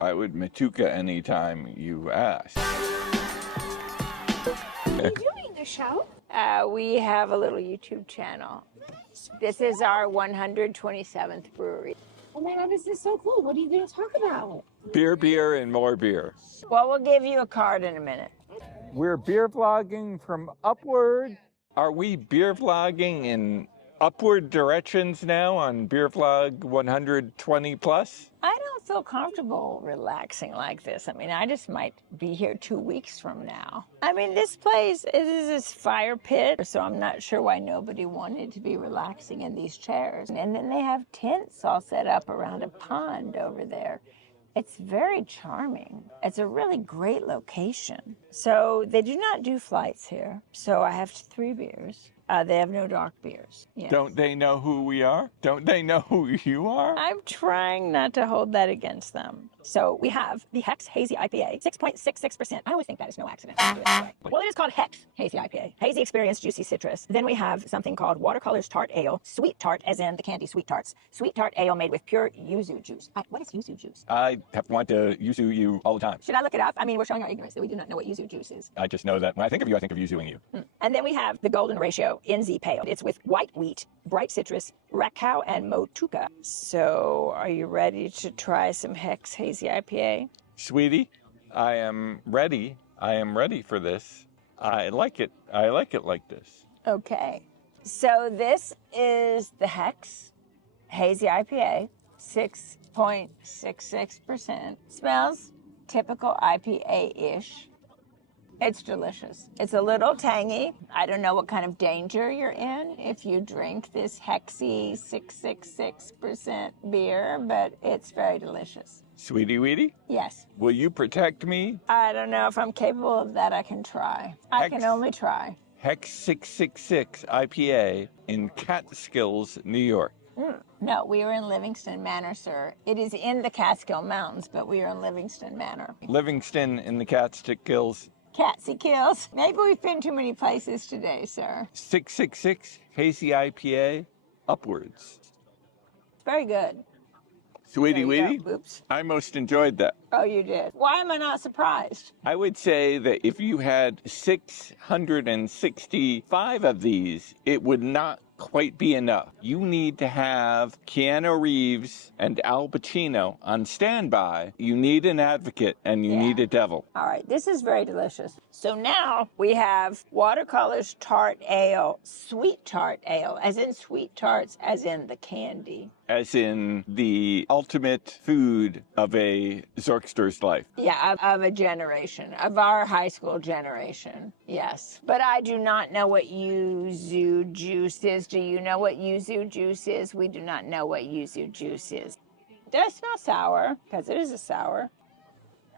I would Motueka anytime you ask. What are you doing, a show? We have a little YouTube channel. This is our 127th brewery. Oh my God, this is so cool. What are you going to talk about? Beer, and more beer. Well, we'll give you a card in a minute. We're beer vlogging from Upward. Are we beer vlogging in upward directions now on Beer Vlog 120 plus? I don't feel comfortable relaxing like this. I mean, I just might be here 2 weeks from now. I mean, this place is this fire pit, so I'm not sure why nobody wanted to be relaxing in these chairs. And then they have tents all set up around a pond over there. It's very charming. It's a really great location. So they do not do flights here. So I have 3 beers. They have no dark beers. Yes. Don't they know who we are? Don't they know who you are? I'm trying not to hold that against them. So we have the HEX Hazy IPA, 6.66%. I always think that is no accident. Well, it is called HEX Hazy IPA, Hazy Experience Juicy Citrus. Then we have something called Watercolors Tart Ale, Sweet Tart, as in the candy Sweet Tarts. Sweet Tart Ale made with pure Yuzu juice. What is Yuzu juice? I have wanted to Yuzu you all the time. Should I look it up? I mean, we're showing our ignorance that we do not know what Yuzu juice is. I just know that when I think of you, I think of Yuzuing you. And then we have the Golden Ratio NZ Pale. It's with white wheat, bright citrus, Rakau, and Motueka. So are you ready to try some HEX Hazy IPA? Sweetie, I am ready. I am ready for this. I like it. I like it like this. Okay. So this is the HEX Hazy IPA, 6.66%. Smells typical IPA-ish. It's delicious. It's a little tangy. I don't know what kind of danger you're in if you drink this Hexy 6.66% beer, but it's very delicious. Sweetie Weetie, Yes. will you protect me? I don't know if I'm capable of that. I can try. I can only try. HEX 666 IPA in Catskills, New York. No, we are in Livingston Manor, sir. It is in the Catskill Mountains, but we are in Livingston Manor. Livingston in the Catskills. Catsy kills. Maybe we've been too many places today, sir. 666 Hazy IPA, Upwards. Very good. Sweetie There you Weetie, go. Oops. I most enjoyed that. Oh, you did. Why am I not surprised? I would say that if you had 665 of these, it would not quite be enough. You need to have Keanu Reeves and Al Pacino on standby. You need an advocate and you need a devil. All right, this is very delicious. So now we have Watercolors Tart Ale, Sweet Tart Ale, as in sweet tarts, as in the candy. As in the ultimate food of a Zorkster's life. Yeah, of a generation, of our high school generation, yes. But I do not know what yuzu juice is. Do you know what yuzu juice is? We do not know what yuzu juice is. It does smell sour, because it is a sour.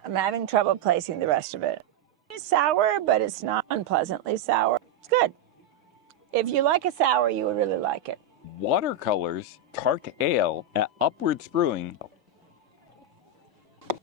I'm having trouble placing the rest of it. It's sour, but it's not unpleasantly sour. It's good. If you like a sour, you would really like it. Watercolors Tart Ale at Upward Brewing.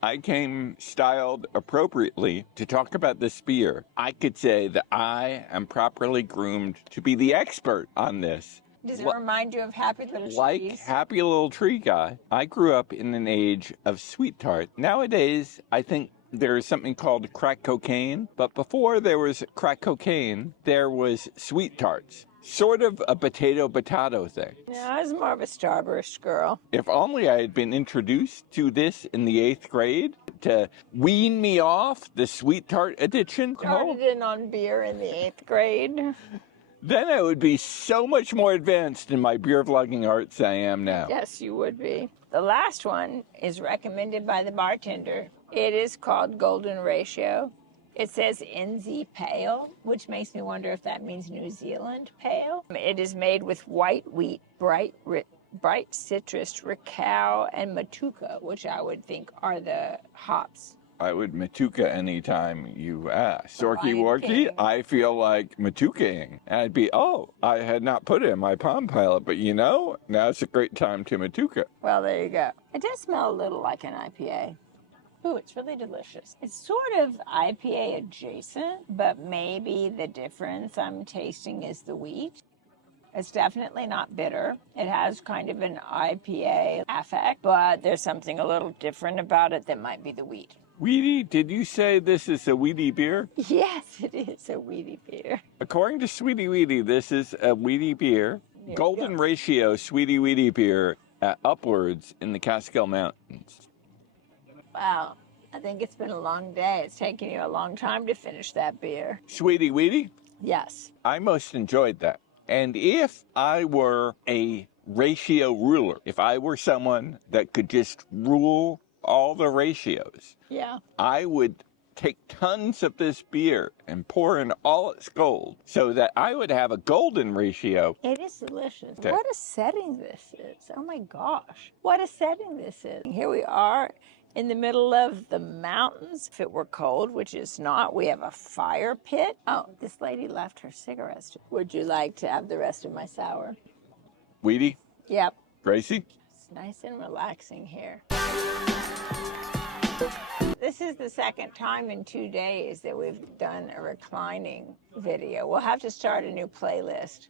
I came styled appropriately to talk about this beer. I could say that I am properly groomed to be the expert on this. Does it remind you of Happy Little Trees? Like Happy Little Tree Guy, I grew up in an age of sweet tart. Nowadays, I think there is something called crack cocaine, but before there was crack cocaine, there was sweet tarts. Sort of a potato thing. Yeah, I was more of a Starburst girl. If only I had been introduced to this in the 8th grade to wean me off the sweet tart addiction. Started in on beer in the 8th grade. Then I would be so much more advanced in my beer vlogging arts than I am now. Yes, you would be. The last one is recommended by the bartender. It is called Golden Ratio. It says NZ Pale, which makes me wonder if that means New Zealand Pale. It is made with white wheat, bright citrus, Rakau, and Motueka, which I would think are the hops. I would Motueka anytime you ask. Zorky Worky, I feel like Motuekaing. And I'd be, I had not put it in my Palm Pilot, but you know, now's a great time to Motueka. Well, there you go. It does smell a little like an IPA. Ooh, it's really delicious. It's sort of IPA adjacent, but maybe the difference I'm tasting is the wheat. It's definitely not bitter. It has kind of an IPA affect, but there's something a little different about it that might be the wheat. Wheaty, did you say this is a wheaty beer? Yes, it is a wheaty beer. According to Sweetie Wheaty, this is a wheaty beer. There Golden you go. ratio Sweetie Wheaty beer at Upwards in the Catskill Mountains. Wow, I think it's been a long day. It's taken you a long time to finish that beer. Sweetie Wheaty, Yes. I most enjoyed that. And if I were a ratio ruler, if I were someone that could just rule all the ratios, Yeah. I would take tons of this beer and pour in all its gold so that I would have a golden ratio. It is delicious. Okay. What a setting this is. Oh my gosh. What a setting this is. Here we are in the middle of the mountains. If it were cold, which is not, we have a fire pit. Oh, this lady left her cigarettes. Would you like to have the rest of my sour? Wheaty, Yep. Gracie? It's nice and relaxing here. This is the second time in 2 days that we've done a reclining video. We'll have to start a new playlist.